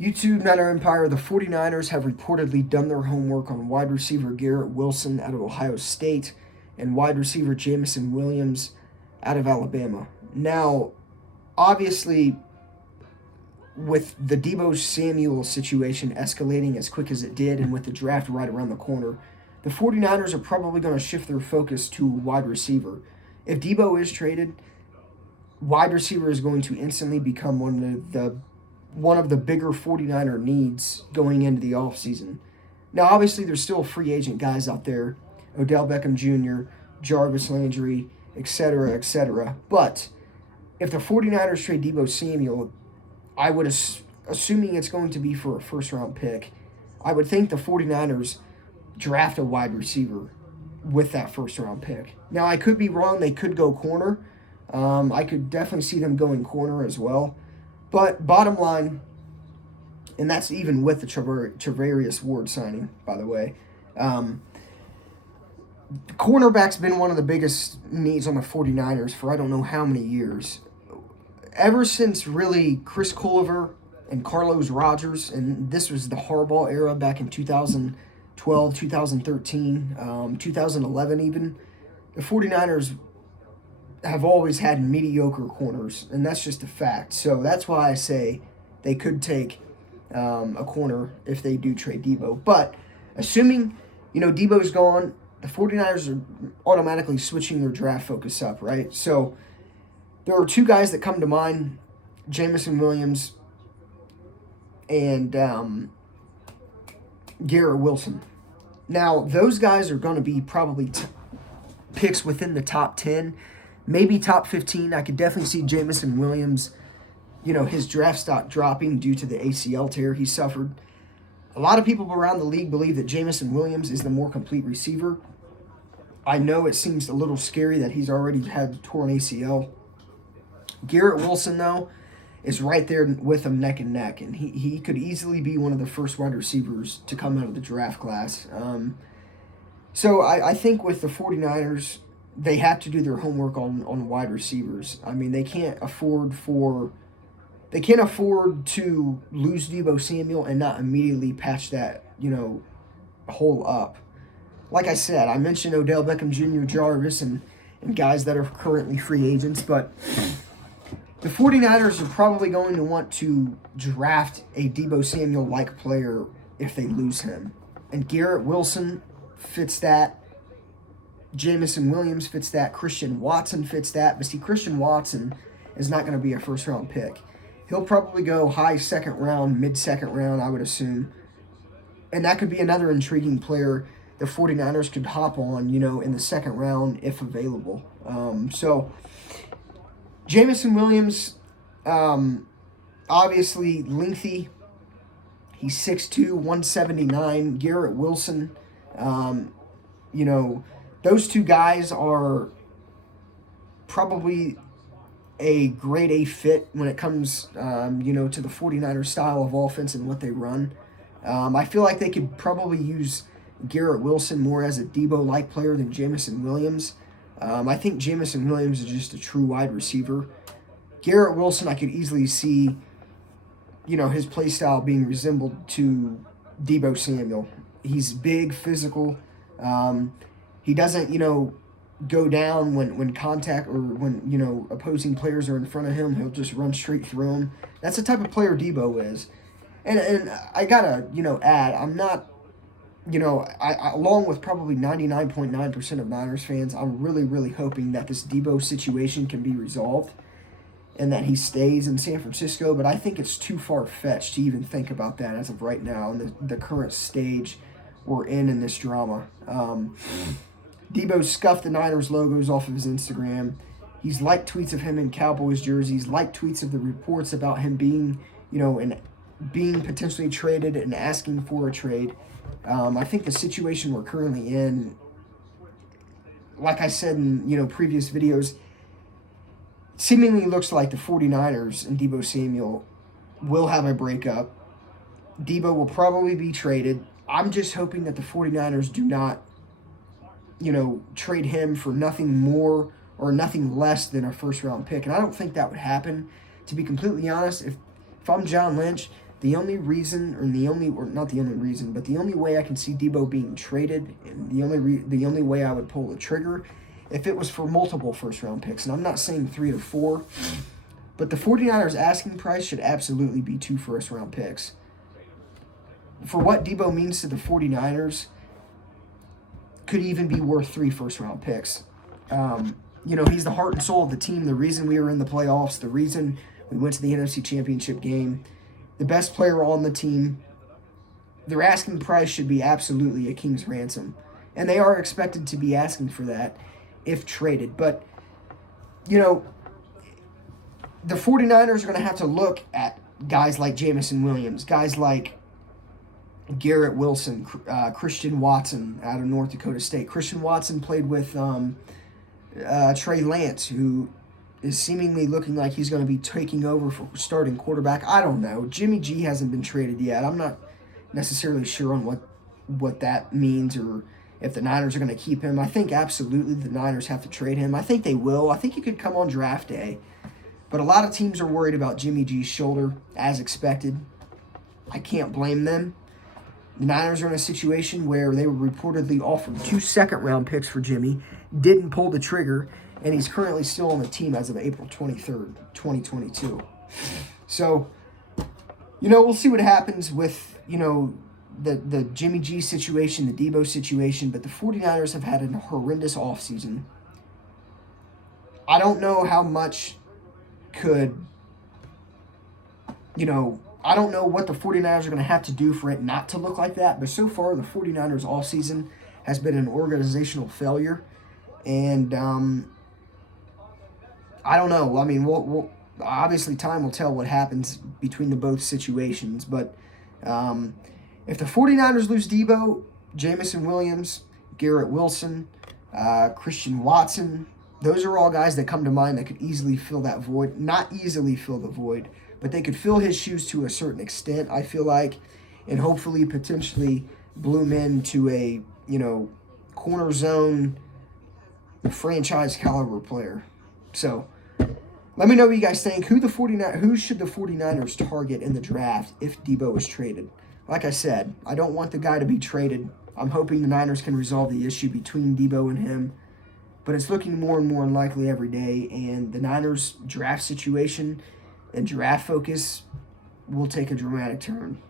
YouTube Niner Empire, the 49ers have reportedly done their homework on wide receiver Garrett Wilson out of Ohio State and wide receiver Jameson Williams out of Alabama. Now, obviously, with the Deebo Samuel situation escalating as quick as it did and with the draft right around the corner, the 49ers are probably going to shift their focus to wide receiver. If Deebo is traded, wide receiver is going to instantly become one of the bigger 49er needs going into the offseason. Now, obviously, there's still free agent guys out there, Odell Beckham Jr., Jarvis Landry, etc., etc. But if the 49ers trade Deebo Samuel, I would, assuming it's going to be for a first-round pick, I would think the 49ers draft a wide receiver with that first-round pick. Now, I could be wrong. They could go corner. I could definitely see them going corner as well. But bottom line, and that's even with the Travarius Ward signing, by the way, cornerback's been one of the biggest needs on the 49ers for I don't know how many years. Ever since really Chris Culliver and Carlos Rogers, and this was the Harbaugh era back in 2012, 2013, 2011 even, the 49ers have always had mediocre corners, and that's just a fact. So that's why I say they could take a corner if they do trade Deebo. But assuming, Deebo's gone, the 49ers are automatically switching their draft focus up, right? So there are two guys that come to mind, Jameson Williams and Garrett Wilson. Now, those guys are going to be probably picks within the top 10, maybe top 15. I could definitely see Jameson Williams, his draft stock dropping due to the ACL tear he suffered. A lot of people around the league believe that Jameson Williams is the more complete receiver. I know it seems a little scary that he's already had torn ACL. Garrett Wilson, though, is right there with him neck and neck, and he could easily be one of the first wide receivers to come out of the draft class. So I think with the 49ers, they have to do their homework on wide receivers. I mean, they can't afford to lose Deebo Samuel and not immediately patch that, hole up. Like I said, I mentioned Odell Beckham Jr., Jarvis, and guys that are currently free agents, but the 49ers are probably going to want to draft a Deebo Samuel-like player if they lose him. And Garrett Wilson fits that. Jameson Williams fits that. Christian Watson fits that. But see, Christian Watson is not going to be a first-round pick. He'll probably go high second round, mid-second round, I would assume. And that could be another intriguing player the 49ers could hop on, in the second round if available. So Jameson Williams, obviously lengthy. He's 6'2", 179. Garrett Wilson, those two guys are probably a grade A fit when it comes, to the 49ers style of offense and what they run. I feel like they could probably use Garrett Wilson more as a Deebo-like player than Jameson Williams. I think Jameson Williams is just a true wide receiver. Garrett Wilson, I could easily see, his play style being resembled to Deebo Samuel. He's big, physical. He doesn't, go down when contact or when, opposing players are in front of him. He'll just run straight through them. That's the type of player Deebo is. And I got to, add, I'm not, I along with probably 99.9% of Niners fans, I'm really, really hoping that this Deebo situation can be resolved and that he stays in San Francisco. But I think it's too far-fetched to even think about that as of right now in the current stage we're in this drama. Deebo scuffed the Niners logos off of his Instagram. He's liked tweets of him in Cowboys jerseys, liked tweets of the reports about him being, being potentially traded and asking for a trade. I think the situation we're currently in, like I said in, previous videos, seemingly looks like the 49ers and Deebo Samuel will have a breakup. Deebo will probably be traded. I'm just hoping that the 49ers do not, trade him for nothing more or nothing less than a first-round pick. And I don't think that would happen. To be completely honest, if I'm John Lynch, The only reason, or not the only reason, but the only way I can see Debo being traded, and the only way I would pull the trigger, if it was for multiple first-round picks, and I'm not saying 3 or 4, but the 49ers' asking price should absolutely be 2 first-round picks. For what Debo means to the 49ers, could even be worth 3 first-round picks. He's the heart and soul of the team, the reason we were in the playoffs, the reason we went to the NFC Championship game, the best player on the team. Their asking price should be absolutely a king's ransom. And they are expected to be asking for that if traded. But, the 49ers are going to have to look at guys like Jameson Williams, guys like Garrett Wilson, Christian Watson out of North Dakota State. Christian Watson played with Trey Lance, who is seemingly looking like he's going to be taking over for starting quarterback. I don't know. Jimmy G hasn't been traded yet. I'm not necessarily sure on what that means or if the Niners are going to keep him. I think absolutely the Niners have to trade him. I think they will. I think he could come on draft day. But a lot of teams are worried about Jimmy G's shoulder, as expected. I can't blame them. The Niners are in a situation where they were reportedly offered 2 second-round picks for Jimmy, didn't pull the trigger, and he's currently still on the team as of April 23rd, 2022. So, we'll see what happens with, the Jimmy G situation, the Debo situation, but the 49ers have had a horrendous offseason. I don't know how much could, I don't know what the 49ers are going to have to do for it not to look like that, but so far the 49ers offseason has been an organizational failure, and I don't know. I mean, we'll obviously time will tell what happens between the both situations, but if the 49ers lose Debo, Jameson Williams, Garrett Wilson, Christian Watson, those are all guys that come to mind that could easily fill that void. Not easily fill the void, but they could fill his shoes to a certain extent, I feel like, and hopefully potentially bloom into a, corner zone franchise caliber player. So, let me know what you guys think. Who should the 49ers target in the draft if Debo is traded? Like I said, I don't want the guy to be traded. I'm hoping the Niners can resolve the issue between Debo and him. But it's looking more and more unlikely every day, and the Niners' draft situation and draft focus will take a dramatic turn.